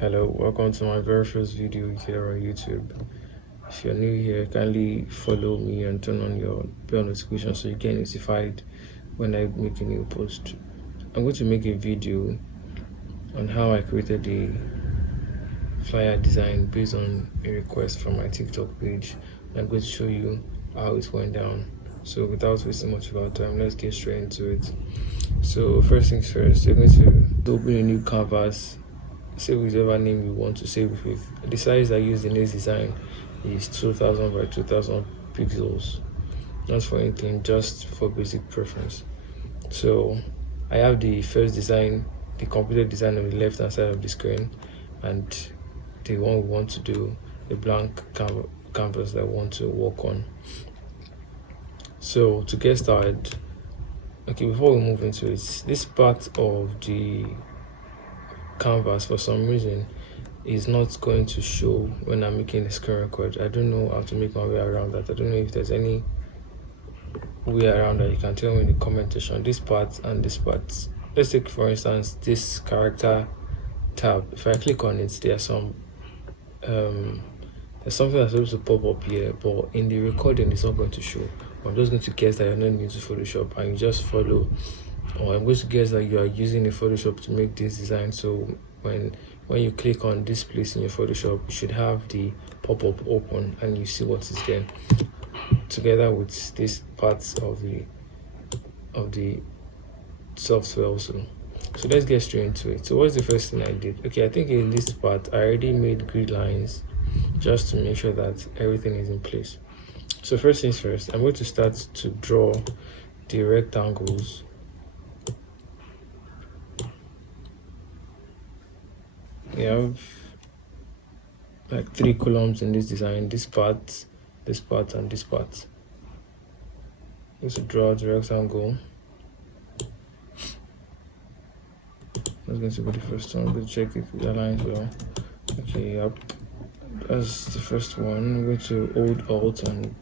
Hello, welcome to my very first video here on YouTube. If you're new here, kindly follow me and turn on your bell notification so you get notified when I make a new post. I'm going to make a video on how I created a flyer design based on a request from my TikTok page. I'm going to show you how it went down. So without wasting much of our time, let's get straight into it. So first things first, you're going to open a new canvas. Save whichever name you want to save it with. The size I use in this design is 2000 by 2000 pixels. Not for anything, just for basic preference. So I have the first design, the completed design on the left hand side of the screen, and the one we want to do, the blank canvas that I want to work on. So to get started, okay, before we move into it, this part of the canvas for some reason is not going to show when I'm making a screen record. I don't know how to make my way around that. I don't know if there's any way around that. You can tell me in the comment section. This part and this part, let's take for instance this character tab. If I click on it, there's some there's something that's supposed to pop up here, but in the recording it's not going to show. I'm just going to guess that you're not new to Photoshop and you just follow, or I'm going to guess that you are using a Photoshop to make this design. So when you click on this place in your Photoshop, you should have the pop-up open and you see what is there together with this parts of the software also. So let's get straight into it. So what's the first thing I did? Okay, I think in this part I already made grid lines just to make sure that everything is in place. So first things first, I'm going to start to draw the rectangles. We have like 3 columns in this design, this part, and this part. Just to draw the rectangle. That's going to be the first one. I'm going to check if it aligns well. Okay, yep. That's the first one. I'm going to hold Alt and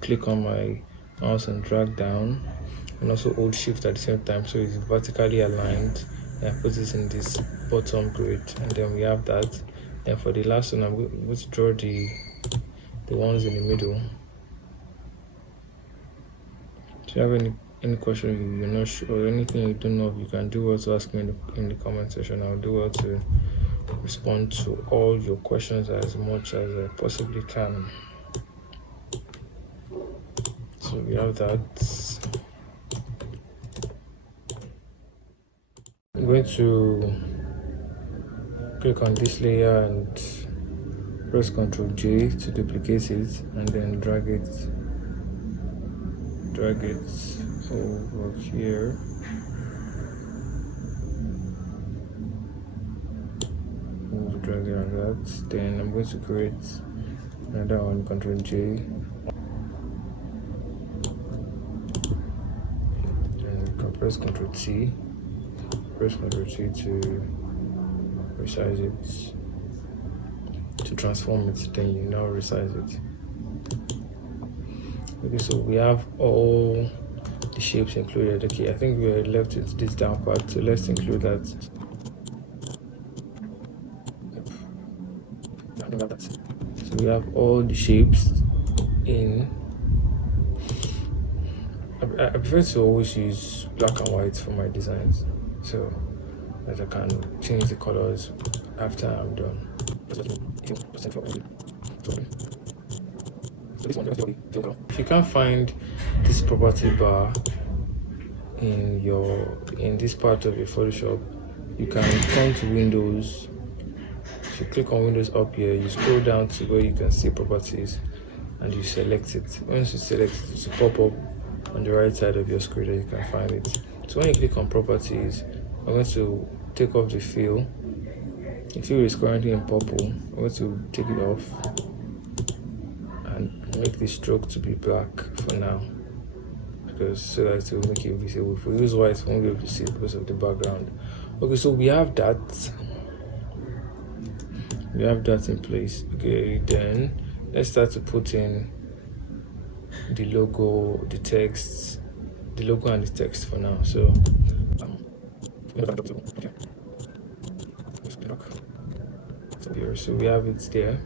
click on my mouse and drag down, and also hold Shift at the same time so it's vertically aligned. I put this in this bottom grid, and then we have that. Then for the last one, I'm going to draw the ones in the middle. If you have any question you're not sure or anything you don't know, you can do well to ask me in the comment section. I'll do well to respond to all your questions as much as I possibly can. So we have that. I'm going to click on this layer and press Ctrl J to duplicate it, and then drag it over here. Drag it like that. Then I'm going to create another one, Ctrl J, and you can press Ctrl T. Press Ctrl T to resize it, to transform it. Then you now resize it. Okay, so we have all the shapes included. Okay, I think we are left with this down part, so let's include that. So we have all the shapes in. I prefer to always use black and white for my designs, so that I can change the colors after I'm done. If you can't find this property bar in this part of your Photoshop, you can come to Windows. If you click on Windows up here, you scroll down to where you can see properties and you select it. Once you select it, it will pop up on the right side of your screen and you can find it. So when you click on properties, I'm going to take off the fill. The fill is currently in purple. I'm going to take it off and make the stroke to be black for now, because so that it will make it visible. If we use white, we won't be able to see it because of the background. Okay, so we have that. We have that in place. Okay, then let's start to put in the logo, the text, the logo and the text for now. So okay. So we have it there.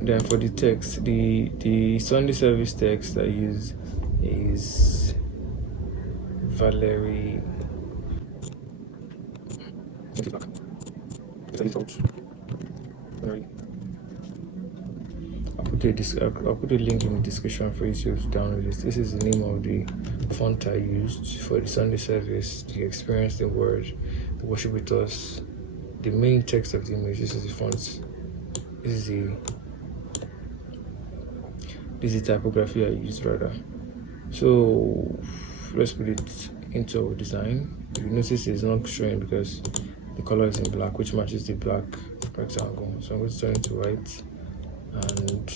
Then for the text, the Sunday service text I use is Valerie. I'll put a link in the description for you to download this. This is the name of the font I used for the Sunday service, the experience, the word, the worship with us, the main text of the image. This is the font. This is the typography I used rather. So let's put it into our design. You notice it's not showing because the color is in black, which matches the black rectangle. So I'm going to turn it to white, and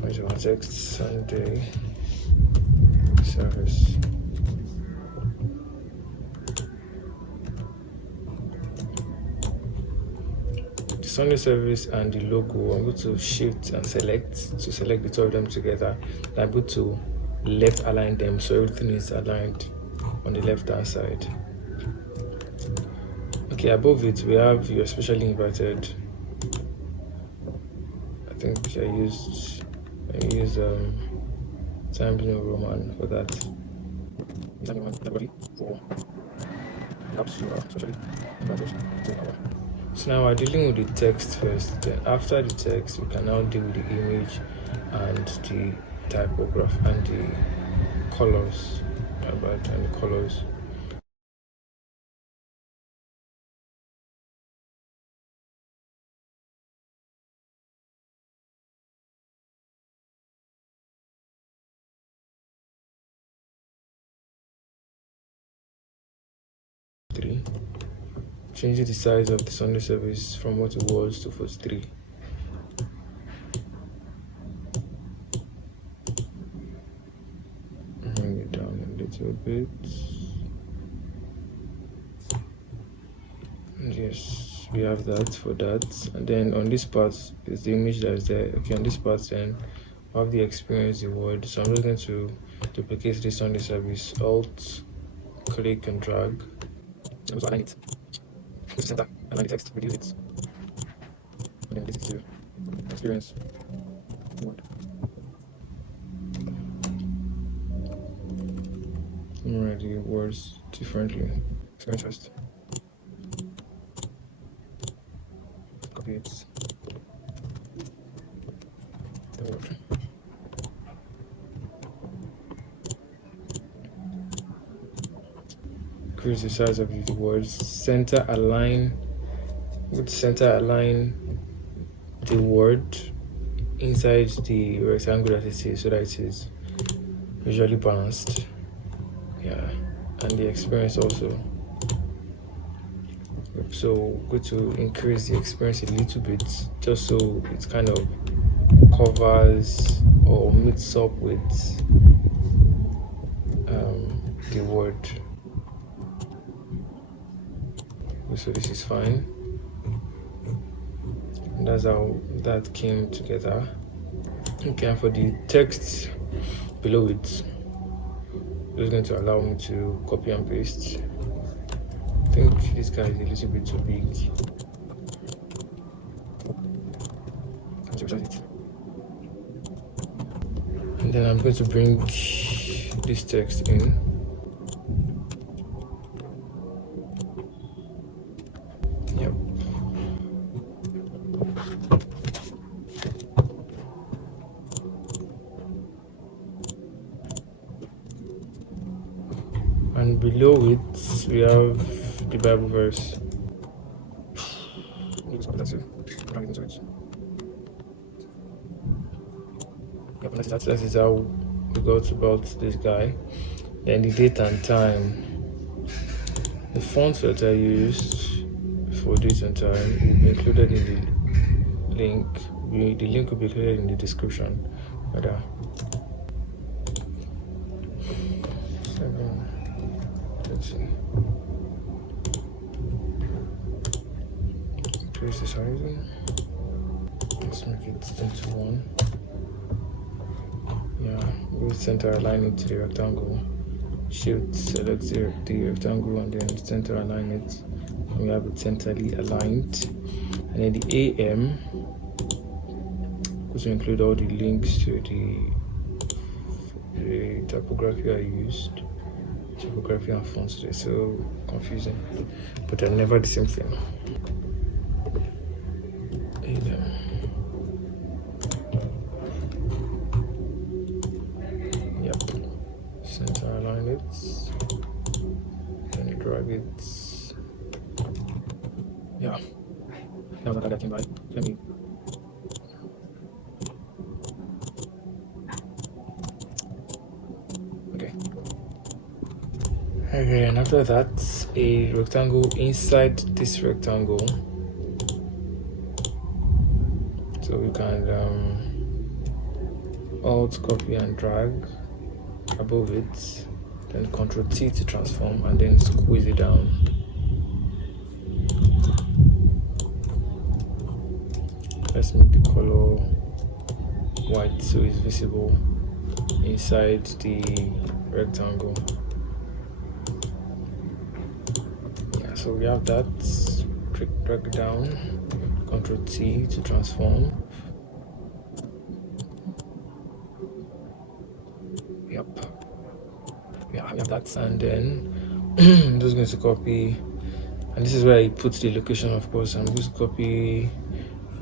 where's our text? Sunday service. The Sunday service and the logo, I'm going to shift and select to select the two of them together. And I'm going to left align them so everything is aligned on the left hand side. Okay, above it we have "You're especially invited." I think I used Times New Roman for that. So now we're dealing with the text first. Then after the text, we can now deal with the image and the typography and the colors. And the colors. Changing the size of the Sunday service from what it was to 43. Bring it down a little bit. And yes, we have that for that. And then on this part is the image that is there. Okay, on this part then I have the experience, the word. So I'm just going to duplicate this Sunday service. Alt, click and drag. And align it. To center, align the text, reduce it. And then this is to experience word. Write the words differently. Experience first. Copy it. The word. Increase the size of the words. Center align the word inside the rectangle that it is, so that it is visually balanced. Yeah, and the experience also. So going to increase the experience a little bit, just so it kind of covers or meets up with the word. So this is fine, and that's how that came together. Okay, and for the text below it, it's going to allow me to copy and paste. I think this guy is a little bit too big. And then I'm going to bring this text in. Yep. And below it, we have the Bible verse. That's it. Yep, that is how we got about this guy. Then the date and time. The font that I used for date and time will be included in the link. The link will be included in the description. Let's see. Increase the sizing. Let's make it into 1. Yeah, we'll center align it to the rectangle. Shift, select the rectangle, and then center align it we have it centrally aligned. And then the AM, to include all the links to the typography I used. Typography and fonts today, so confusing, but they're never the same thing. AM. Yep. Center align it. Then you drag it. Yeah. Now that I came by, let me. Okay, and after that, a rectangle inside this rectangle. So we can Alt copy and drag above it, then Ctrl T to transform, and then squeeze it down. Let's make the color white so it's visible inside the rectangle. Yeah, so we have that. Drag it down, Ctrl T to transform. Yep. Yeah, I have that, and then I'm just going to copy, and this is where I put the location, of course. I'm going to copy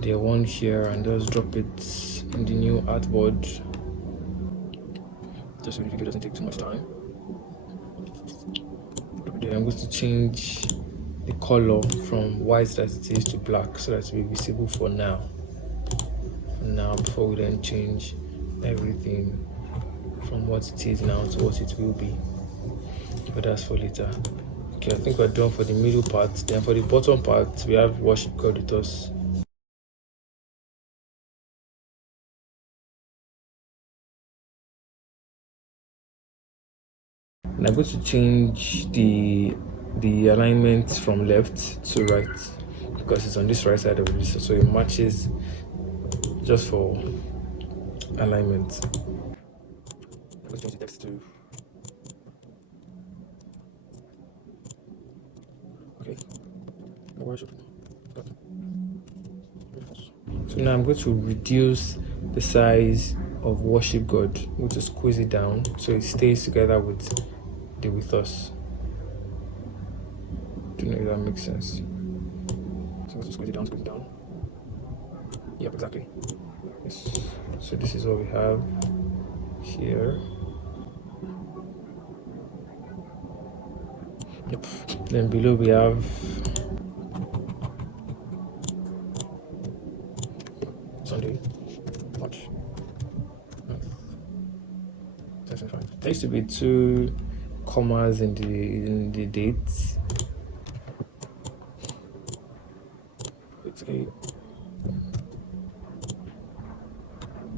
the one here and just drop it in the new artboard, just so the video doesn't take too much time. Then I'm going to change the color from white that it is to black so that it will be visible for now. Before we then change everything from what it is now to what it will be, but that's for later. Okay, I think we're done for the middle part. Then for the bottom part, we have worship God with us. And I'm going to change the alignment from left to right because it's on this right side of this, so it matches just for alignment. I'm going to change the text to worship. So now I'm going to reduce the size of worship God. I'm going to squeeze it down so it stays together with the with us. Do you know if that makes sense? So I'm going to squeeze it down. Yep, exactly. Yes. So this is what we have here. Yep. Then below we have Sunday, March 9th, 2025. There used to be 2 commas in the dates. It's okay.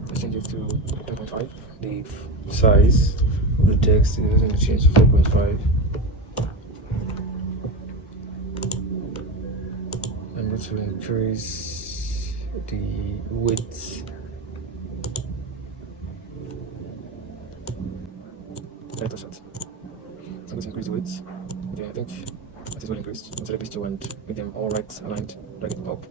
Let's change it to 10.5. The size of the text is going to change to 4.5. I'm going to increase the width 10%. I'm going to increase the width. Okay, I think that is well increased. I'll select these 2 and make them all right aligned. Drag it up.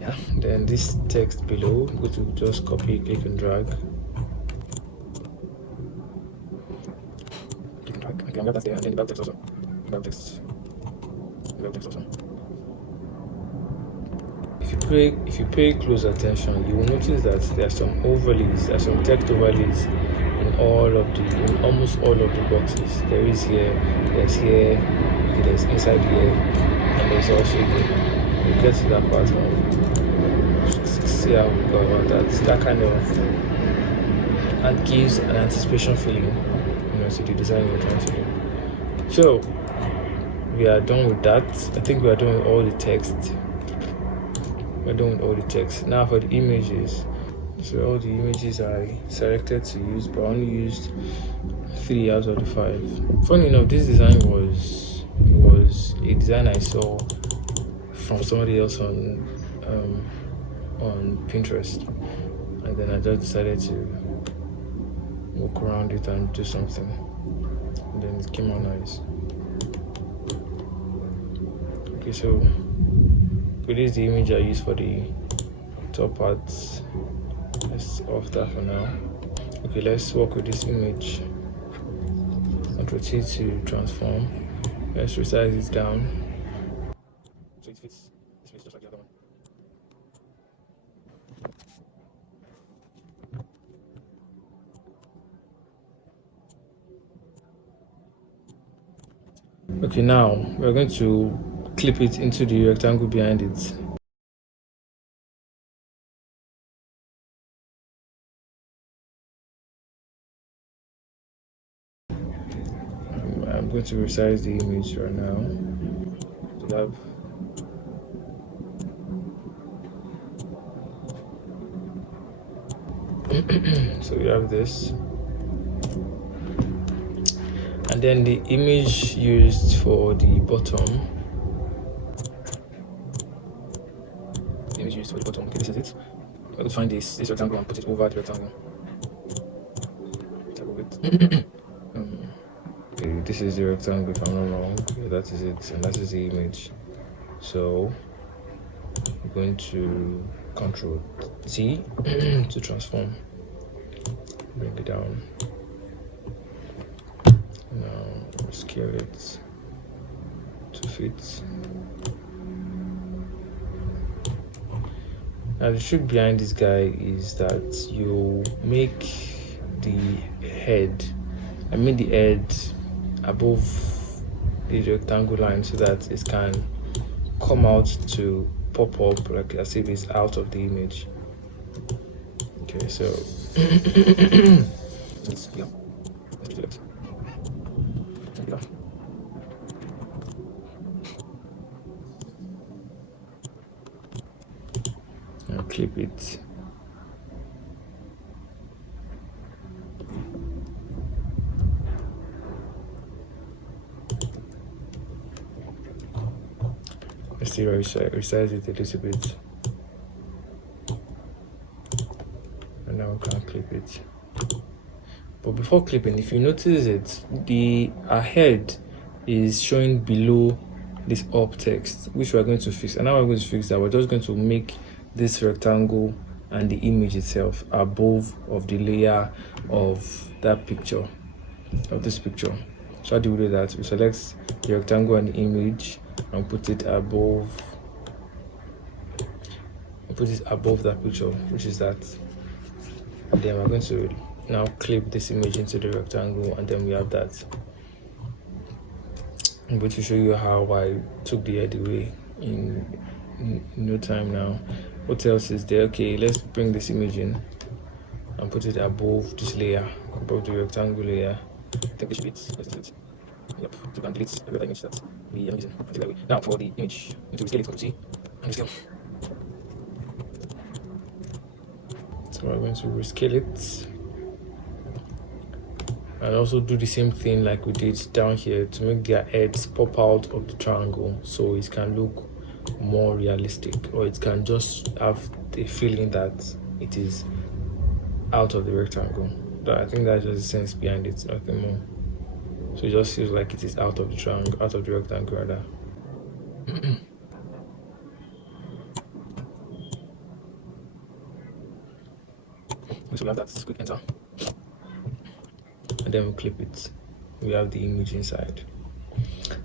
Yeah, then this text below, I'm going to just copy, click and drag. Okay, I'm going to there, and then the back text also. The back text also. If you pay close attention, you will notice that there are some overlays, there are some text overlays in almost all of the boxes. There is here, there's here, okay, there's inside here, and there's also here. We'll get to that part and see how we go about that. That kind of and gives an anticipation feeling, to the design we're trying to do. So we are done with that. I think we are done with all the text. Now for the images. So all the images I selected to use, but I only used 3 out of the 5. Funny enough, this design was a design I saw from somebody else on Pinterest, and then I just decided to walk around it and do something, and then it came out nice. Okay, so this is the image I use for the top parts. Let's off that for now. Okay, let's work with this image. Ctrl T to transform. Let's resize it down so it fits this place just like the other one. Okay, now we're going to clip it into the rectangle behind it. I'm going to resize the image right now. So we have this, and then the image used for the bottom. Okay, this is it. I'm going to find this rectangle and put it over the rectangle. Okay, this is the rectangle if I'm not wrong. Yeah, that is it, and that is the image. So I'm going to Ctrl T to transform. Bring it down. Now scale it to fit. Now the trick behind this guy is that you make the head above the rectangle line so that it can come out to pop up like as if it's out of the image. Okay, so let's do it. Now clip it. Let's see, resize it a little bit. And now we can clip it. But before clipping, if you notice it, the head is showing below this up text, which we're going to fix. And now we're going to fix that. We're just going to make this rectangle and the image itself above of the layer of that picture, of this picture. So how do we do that? We select the rectangle and the image and put it above that picture, which is that. And then we're going to now clip this image into the rectangle, and then we have that. I'm going to show you how I took the head away in no time now. What else is there? Okay, let's bring this image in and put it above this layer, above the rectangle layer. I think this should be it. Let's do it. Yep, so you can delete every other image that we are using. Now for the image, we need to rescale it, Ctrl T and rescale. So we're going to rescale it. And also do the same thing like we did down here to make their heads pop out of the triangle so it can look more realistic, or it can just have the feeling that it is out of the rectangle. But I think that's just the sense behind it, nothing more. So it just feels like it is out of the triangle, out of the rectangle rather. So we have that, quick enter. And then we clip it. We have the image inside.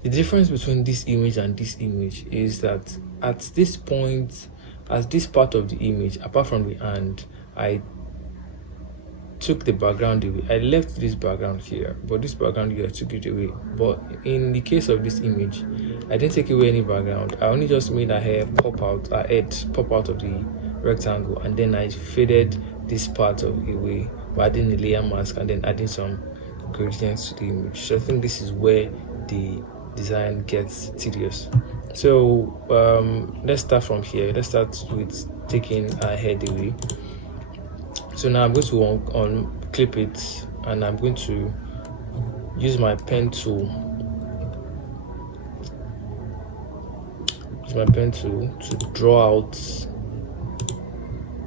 The difference between this image and this image is that at this point, as this part of the image, apart from the hand, I took the background away. I left this background here, but this background here I took it away. But in the case of this image, I didn't take away any background. I only just made her head pop out of the rectangle, and then I faded this part of away by adding a layer mask and then adding some gradients to the image. So I think this is where the design gets tedious. So let's start from here. Let's start with taking our head away. So now I'm going to clip it, and I'm going to use my pen tool. To draw out.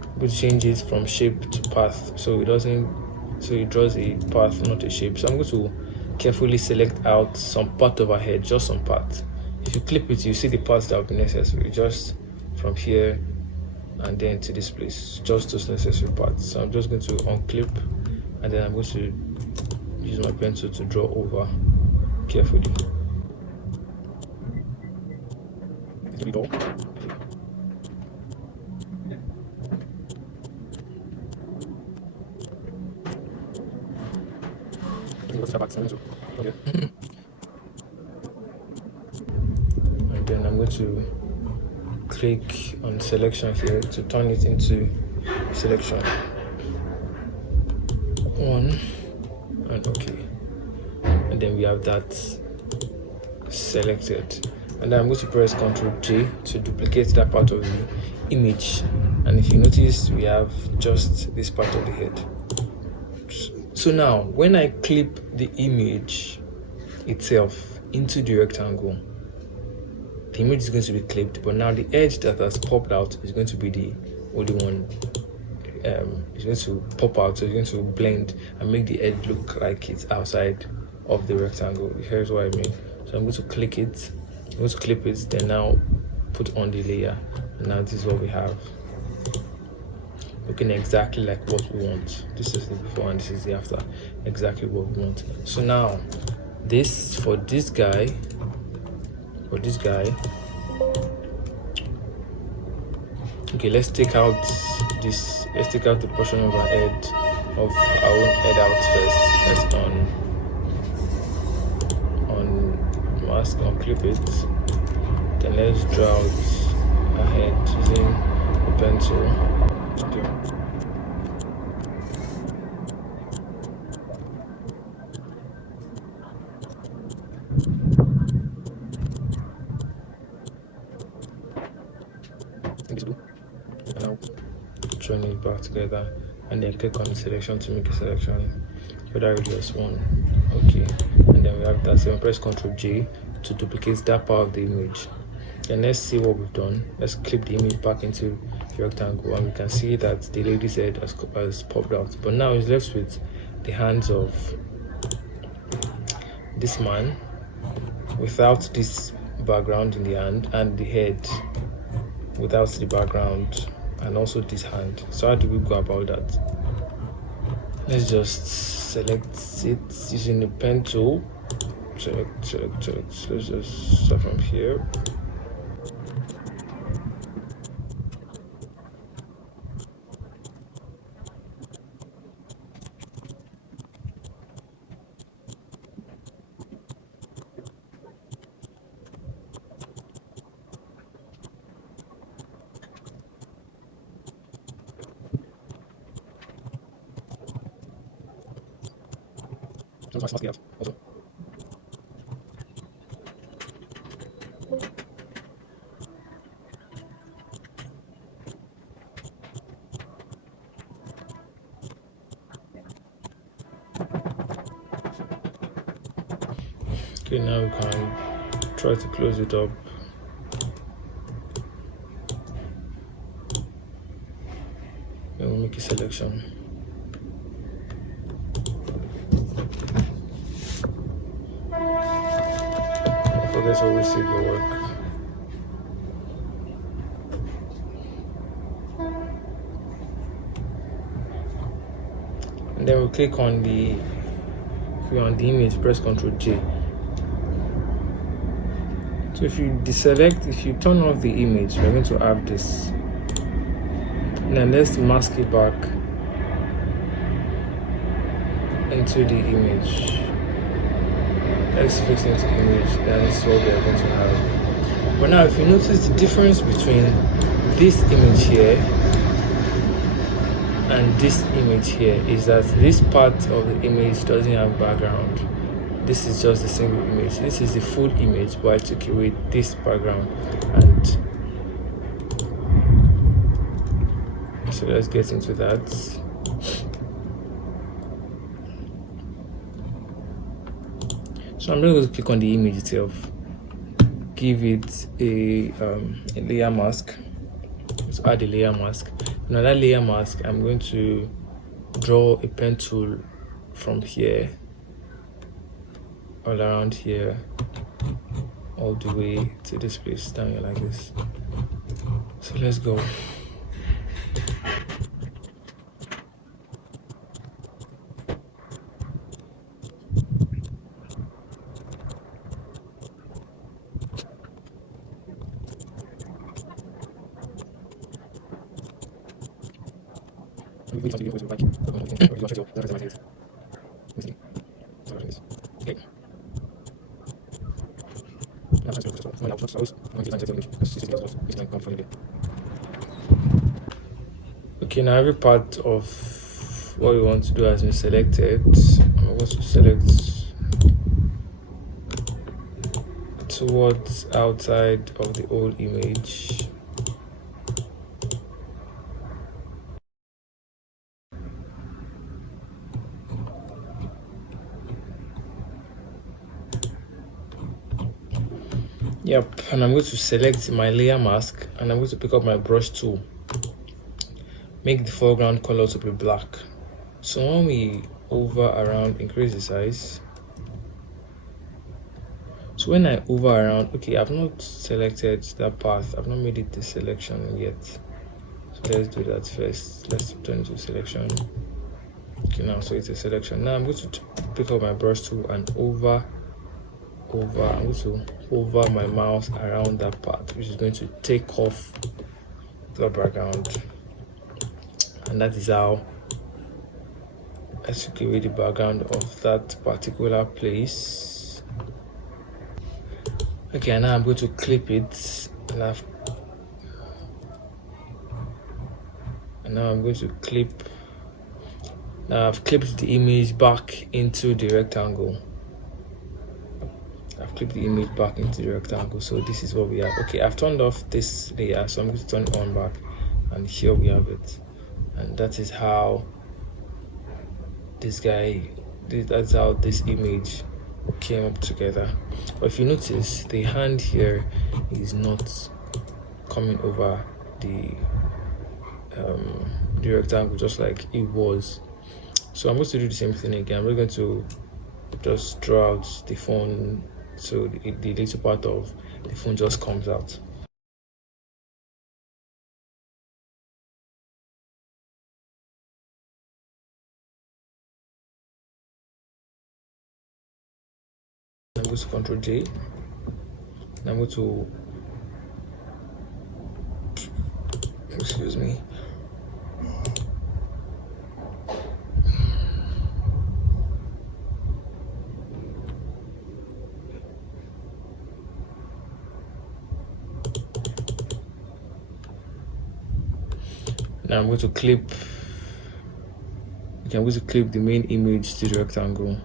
I'm going to change it from shape to path, so it draws a path, not a shape. So I'm going to carefully select out some part of our head, just some part. If you clip it, you see the parts that will be necessary, just from here and then to this place, just those necessary parts. So I'm just going to unclip, and then I'm going to use my pencil to draw over carefully. And then I'm going to click on selection here to turn it into selection 1, and okay, and then we have that selected. And then I'm going to press Ctrl J to duplicate that part of the image, and if you notice, we have just this part of the head. So now when I clip the image itself into the rectangle, the image is going to be clipped, but now the edge that has popped out is going to be the only one. It's going to pop out, so it's going to blend and make the edge look like it's outside of the rectangle. Here's what I mean. So I'm going to click it, I'm going to clip it, then now put on the layer, and now this is what we have, looking exactly like what we want. This is the before and this is the after, exactly what we want. So now this for this guy, okay, let's take out this, let's take out the portion of our head, of our own head out first. Let's on mask, unclip it, then let's draw out our head using a pencil. Okay. And now join it back together, and then click on the selection to make a selection for that radius 1. Okay, and then we have that. So press Ctrl J to duplicate that part of the image. And let's see what we've done. Let's clip the image back into the rectangle, and we can see that the lady's head has popped out, but now it's left with the hands of this man without this background in the hand, and the head without the background, and also this hand. So how do we go about that? Let's just select it using the pen tool. Select. Let's just start from here. Okay, now we can try to close it up. Then we'll make a selection. That's always see the work. And then we click on the, if you're on the image, press Ctrl J. So if you deselect, if you turn off the image, we're going to have this. And then let's mask it back into the image. Let's fix into the image, that's what we are going to have. But now if you notice the difference between this image here and this image here is that this part of the image doesn't have background. This is just a single image. This is the full image, but I took away this background. And so let's get into that. So I'm going to click on the image itself, give it a layer mask. Let's add a layer mask. Now that layer mask, I'm going to draw a pen tool from here, all around here, all the way to this place down here like this. So let's go. Okay, now every part of what we want to do has been selected. I'm going to select towards outside of the old image. Yep, and I'm going to select my layer mask, and I'm going to pick up my brush tool. Make the foreground color to be black. So when we hover around, increase the size. So when I hover around, okay, I've not selected that path. I've not made it the selection yet. So let's do that first. Let's turn it to selection. Okay, now so it's a selection. Now I'm going to pick up my brush tool and I'm going to hover my mouse around that part, which is going to take off the background. And that is how I took away the background of that particular place. Okay, now I'm going to clip it, and now I'm going to clip. Now I've clipped the image back into the rectangle. I've clipped the image back into the rectangle. So this is what we have. Okay, I've turned off this layer, so I'm going to turn it on back, and here we have it. And that is how that's how this image came up together. But if you notice, the hand here is not coming over the rectangle just like it was. So I'm going to do the same thing again. We're going to just draw out the phone, so the little part of the phone just comes out. I'm going to Ctrl J. And I'm going to, excuse me. Now I'm going to clip. Okay, I'm going to clip the main image to the rectangle.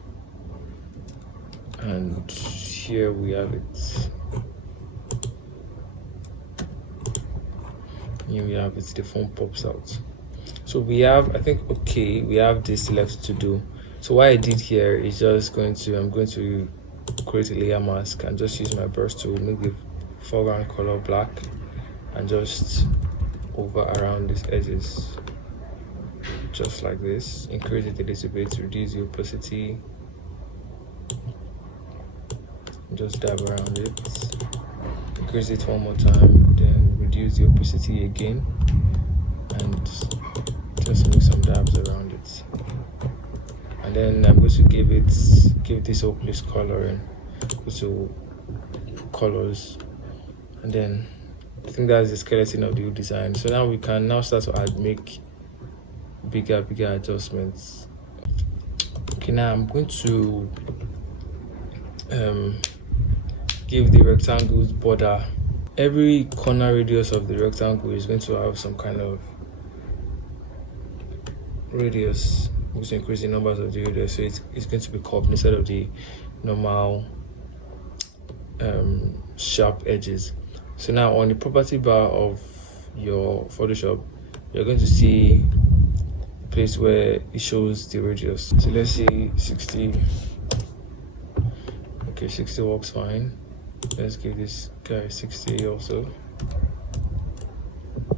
And here we have it. Here we have it, the phone pops out. So we have, I think, okay, we have this left to do. So what I did here is I'm going to create a layer mask and just use my brush to make the foreground color black and just over around these edges, just like this. Increase it a little bit to reduce the opacity. Just dab around it, increase it one more time, then reduce the opacity again, and just make some dabs around it. And then I'm going to give this whole place coloring, go to colors, and then I think that's the skeleton of the whole design. So now we can start to make bigger adjustments. Okay, now I'm going to give the rectangle's border. Every corner radius of the rectangle is going to have some kind of radius. I'm going to increase the numbers of the radius, so it's going to be curved instead of the normal sharp edges. So now on the property bar of your Photoshop, you're going to see a place where it shows the radius. So let's see 60. Okay, 60 works fine. Let's give this guy 60 also.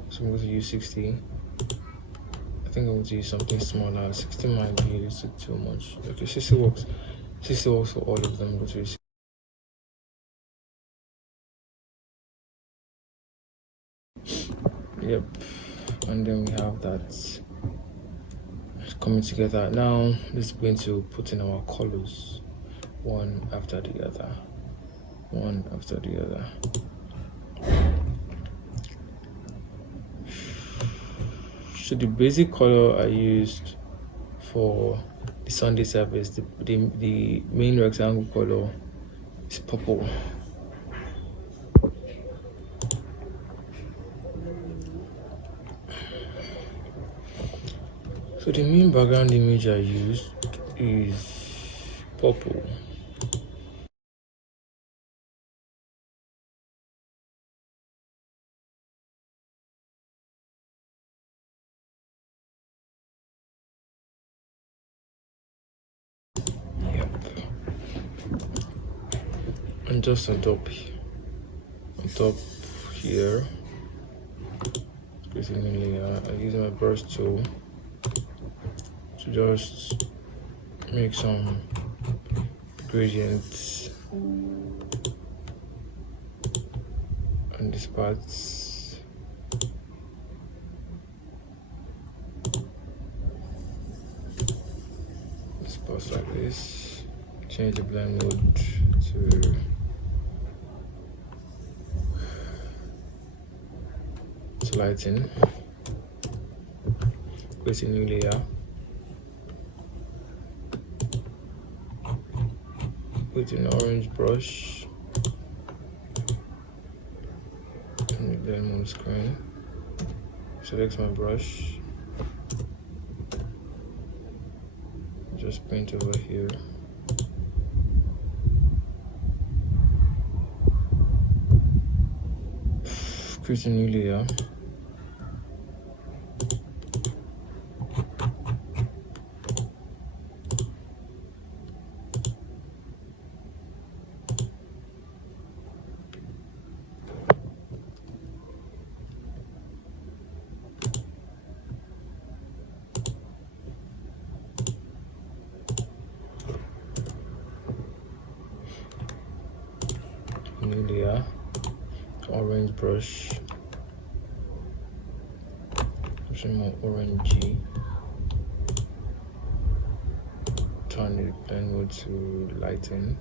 So I'm going to use 60. I think I'm going to use something smaller. 60 might be a little too much. Okay, 60 works. 60 works for all of them. I'm going to use Yep, and then we have that coming together. Now this is going to put in our colors one after the other. So the basic color I used for the Sunday service, the main rectangle color is purple. So the main background image I used is purple. Yep. And just on top here, creating a layer, I use my brush tool to just make some gradients on these parts. This parts like this. Change the blend mode to lighten. Create a new layer. With an orange brush and the blend mode screen. Select my brush. Just paint over here. Create a new layer. New layer, orange brush, some more orangey, turn the blend mode to lighten,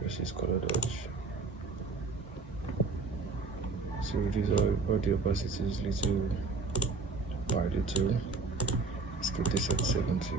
this is color dodge, so these are all the opacities little by little. Let's keep this at 70.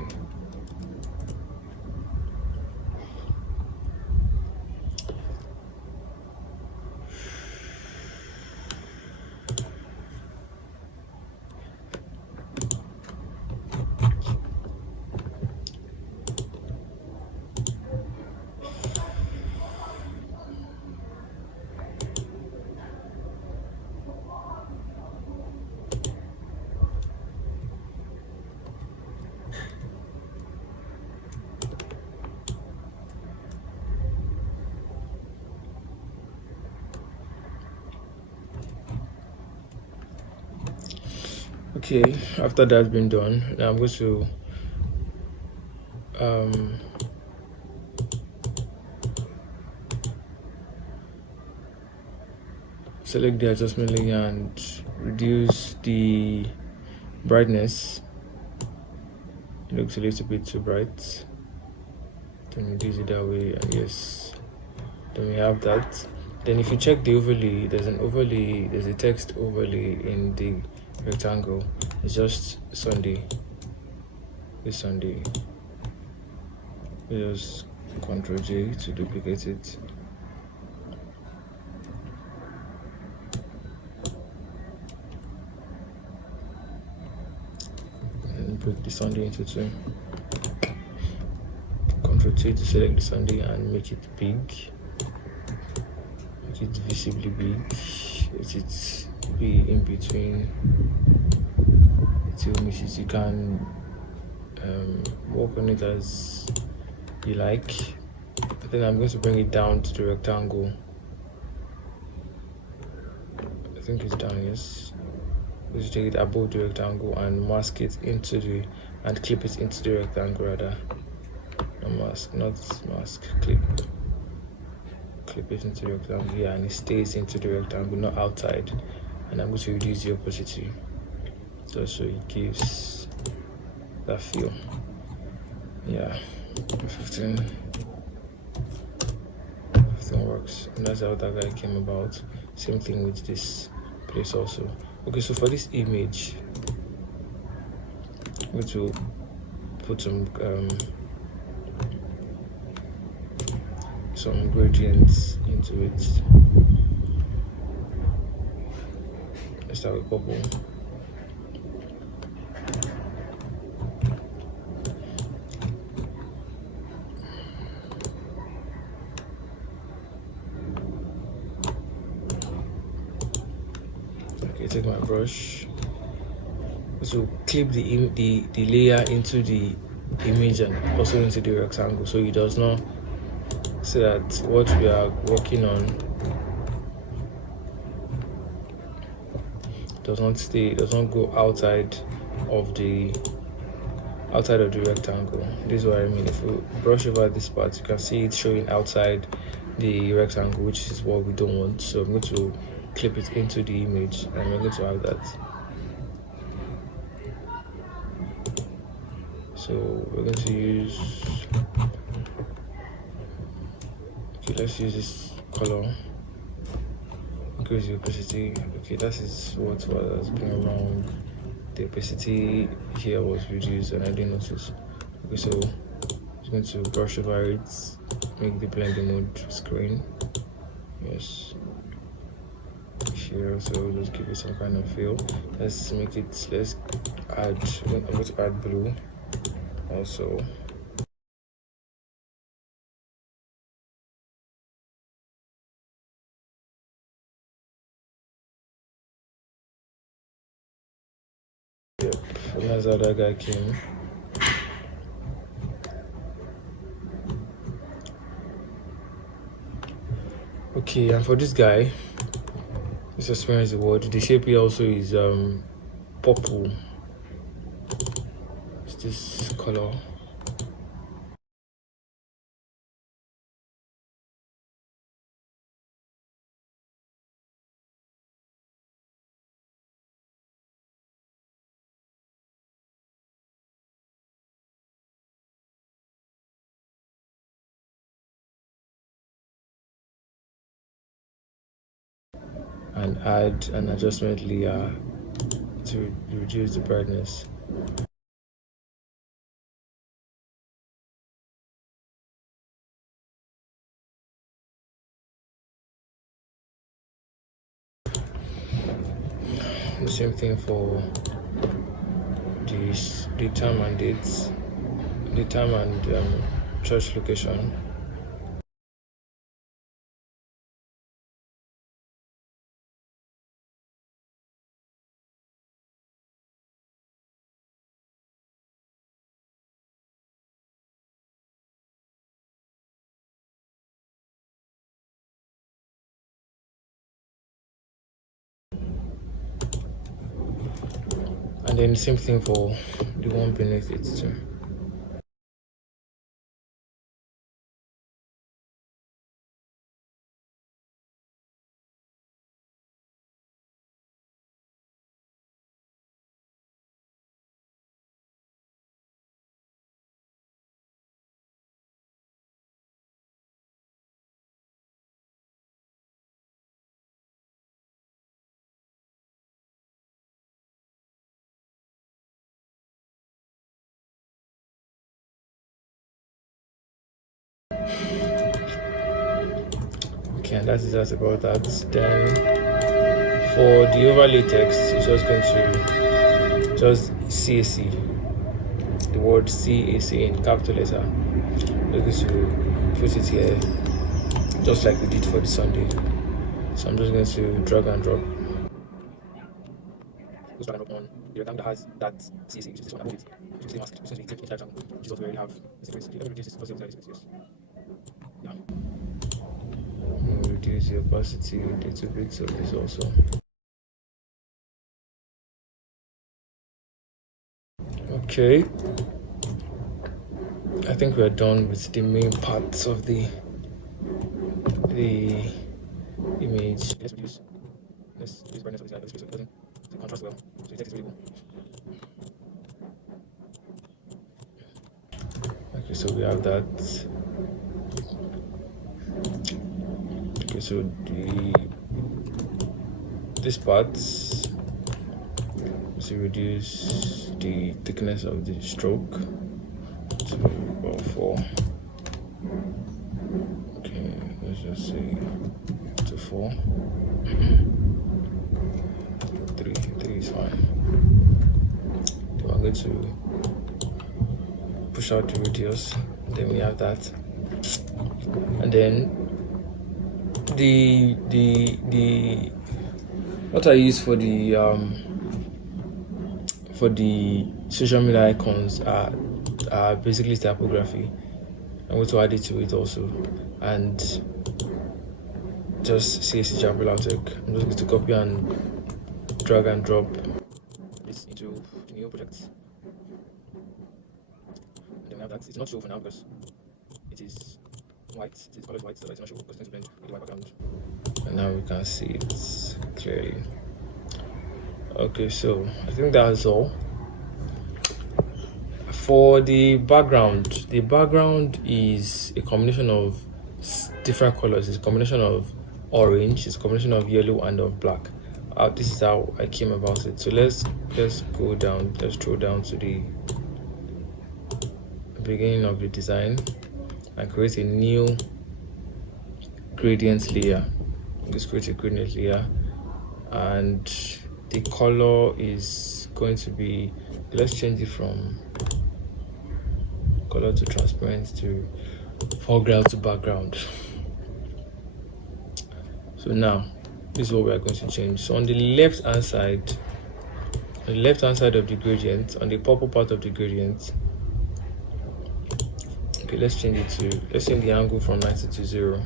Okay, after that's been done, now I'm going to select the adjustment layer and reduce the brightness. It looks a little bit too bright. Then reduce it that way, and yes, then we have that. Then if you check the overlay, there's a text overlay in the rectangle. It's just Sunday. This Sunday. Just Ctrl J to duplicate it. And break the Sunday into two. Ctrl T to select the Sunday and make it big. Make it visibly big. Let it be in between the two images. You can work on it as you like. But then I'm going to bring it down to the rectangle. I think it's down, yes. Let's take it above the rectangle and mask it and clip it into the rectangle rather. Not mask, clip. clip it into the rectangle here, and it stays into the rectangle, not outside. And I'm going to reduce the opacity just so it gives that feel. Yeah, 15 works, and that's how that guy came about. Same thing with this place also. Okay, so for this image, I'm going to put some gradients into it. Let's start with purple. Okay, take my brush. So clip the layer into the image and also into the rectangle, so it does not, so that what we are working on does not go outside of the rectangle. This is what I mean. If we brush over this part, you can see it showing outside the rectangle, which is what we don't want. So I'm going to clip it into the image, and we're going to have that. So we're going to use, okay, let's use this color. Increase the opacity. Okay, that is what was going around. The opacity here was reduced and I didn't notice. Okay, so I'm going to brush over it, make the blending mode screen. Yes. Here, so let's give it some kind of feel. Let's add, I'm going to add blue also. Yep, and that's how that guy came. Okay, and for this guy, let's experience the word. The shape here also is purple. It's this color. And add an adjustment layer to reduce the brightness. The same thing for the time and dates, the time and church location. And then the same thing for the one beneath it too. Okay, and that's about that. Then for the overlay text, it's just going to just CAC, the word CAC in capital letter. We're going to put it here, just like we did for the Sunday. So I'm just going to drag and drop. Just drag and drop on the rectangle that has that CAC, which is this one above it, which is the mask, since we clicked into that rectangle, which is what we already have. Let me reduce this because it's yes. Yeah. Reduce the opacity a little bit of this also. Okay, I think we're done with the main parts of the the image. Let's reduce this brightness of this guy, so it doesn't contrast well. So the text is really cool. Okay, so we have that. Okay, so this part, so reduce the thickness of the stroke to about 4. Okay, let's just say to 4. 3 is fine. Then I'm going to push out the radius. Then we have that, and then the what I use for the social media icons are basically typography. I'm going to add it to it also, and just CSC Chapel Outtake. I'm just going to copy and drag and drop this into the new project. And then we have that. It's not show for now because it is white, it is colored white, so it's not show because it's going to blend with the white background. And now we can see it clearly. Okay, so I think that's all. For the background is a combination of different colors. It's a combination of orange, it's a combination of yellow and of black. This is how I came about it. So let's go down, let's scroll down to the beginning of the design and create a new gradient layer. Let's create a gradient layer, and the color is going to be, let's change it from color to transparent to foreground to background. So now this is what we are going to change. So on the left hand side of the gradient, on the purple part of the gradient, okay, let's change the angle from 90 to 0.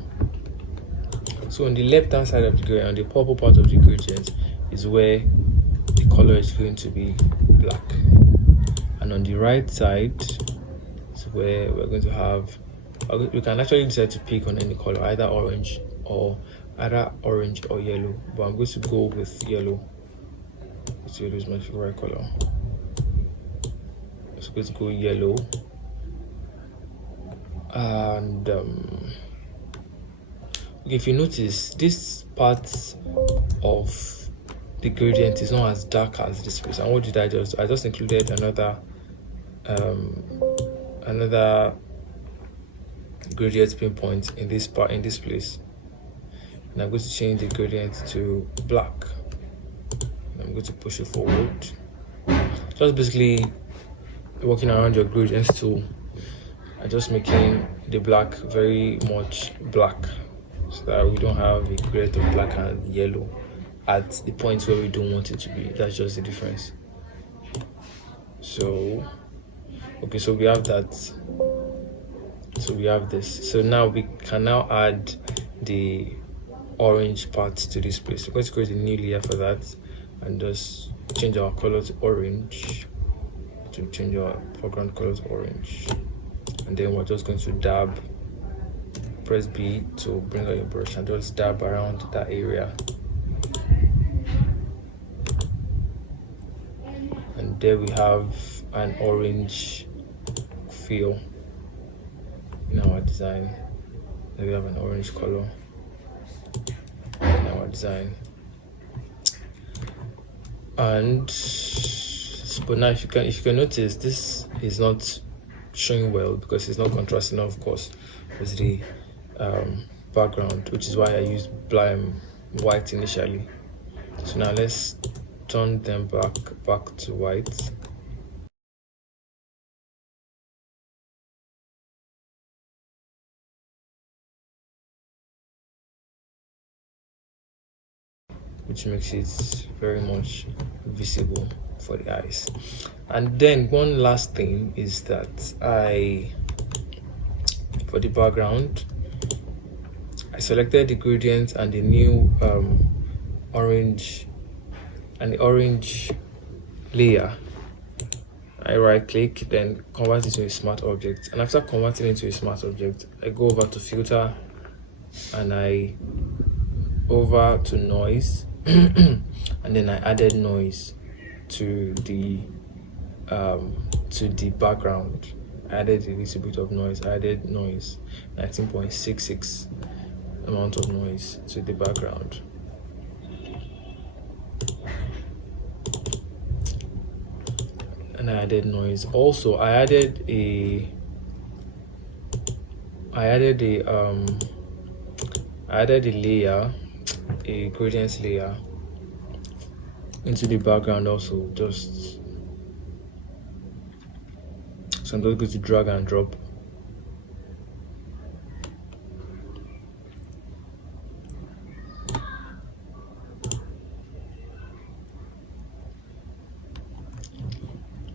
So on the left hand side of the gradient, on the purple part of the gradient, is where the color is going to be black, and on the right side is where we're going to have, we can actually decide to pick on any color, either orange or yellow, but I'm going to go with yellow. This yellow is my favorite color. So let's go yellow, and if you notice, this part of the gradient is not as dark as this place. And what did I just included another gradient pinpoint in this place, and I'm going to change the gradient to black. I'm going to push it forward, just basically working around your gradients tool and just making the black very much black, so that we don't have a gradient of black and yellow at the point where we don't want it to be. That's just the difference. So okay, so we have that. So we have this. So now we can now add the orange part to this place. We're going to create a new layer for that and just change our color to orange, to change our foreground color to orange. And then we're just going to press B to bring out your brush and just dab around that area. And there we have an orange feel in our design. There we have an orange color in our design. And but now if you can notice, this is not showing well because it's not contrasting, of course, with the background, which is why I used white initially. So now let's turn them back to white. Which makes it very much visible for the eyes. And then one last thing is that for the background, I selected the gradient and the new orange layer. I right click, then convert it to a smart object, and after converting it to a smart object, I go over to filter and I over to noise and then I added noise to the background. I added a little bit of noise. I added noise 19.66 amount of noise to the background. And I added noise. Also, I added a layer, a gradient layer into the background also. Just so I'm just going to drag and drop.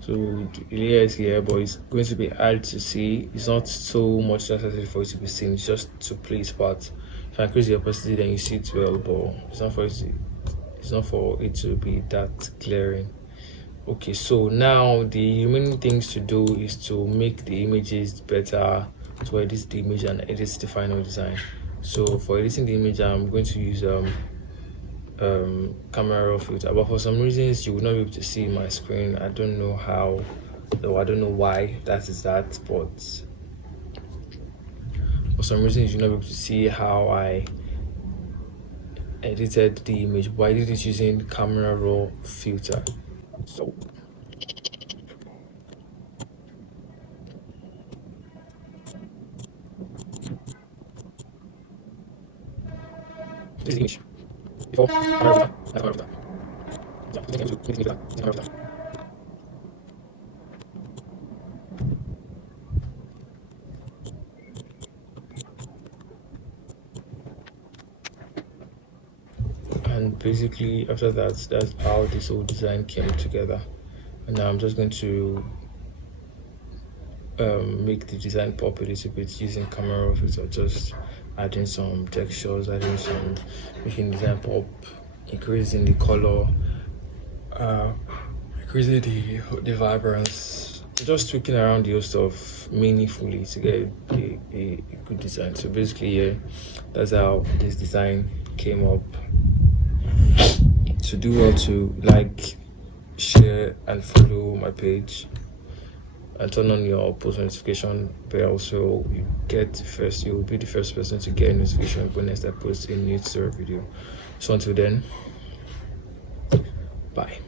So the layer is here, but it's going to be hard to see. It's not so much necessary for it to be seen. It's just to play its part. If I increase the opacity, then you see it well, but it's not for it to be that glaring. Okay, so now the remaining things to do is to make the images better, to edit the image and edit the final design. So for editing the image, I'm going to use camera raw filter, but for some reasons you will not be able to see my screen. I don't know how, though I don't know why that is that, but for some reasons you'll not be able to see how I edited the image, but I did it using camera raw filter. So this is the image before camera filter. And basically after that's how this whole design came together. And now I'm just going to make the design pop a little bit using camera filter, just adding some textures, making the design pop, increasing the color, increasing the vibrance, just tweaking around the whole stuff meaningfully to get a good design. So basically, yeah, that's how this design came up. So do well to like, share and follow my page and turn on your post notification bell, so you'll be the first person to get a notification when next I post a new tutorial video. So until then, bye.